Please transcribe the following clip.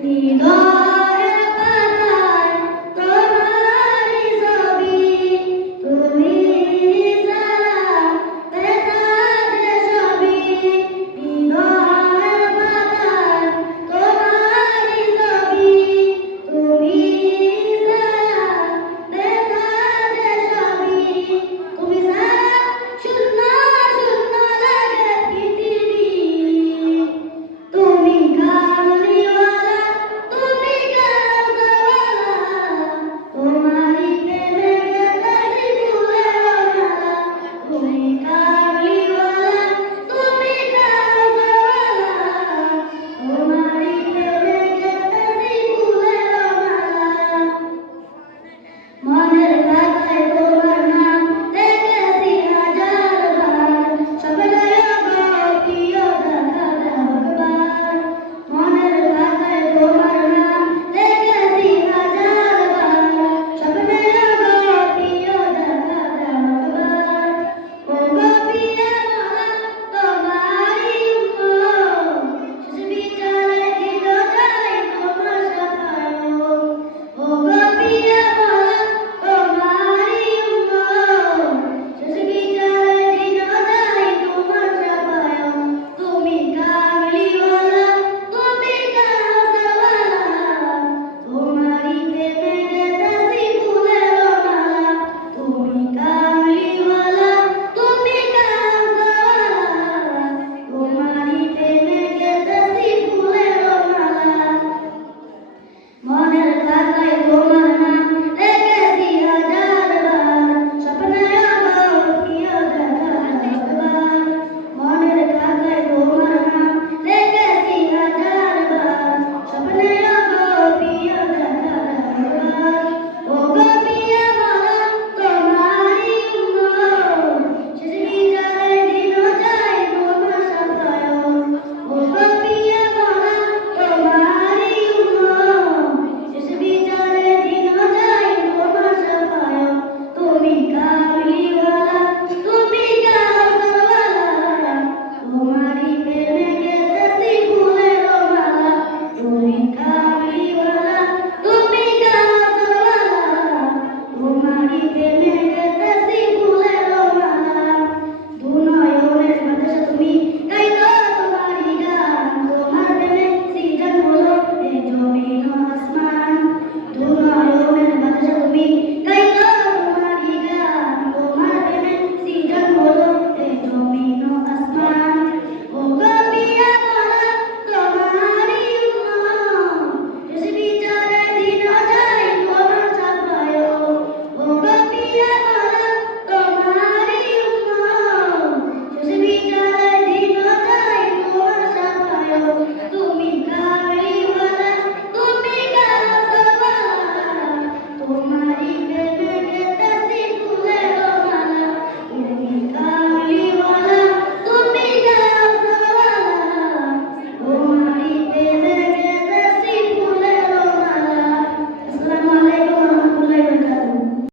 Lead on.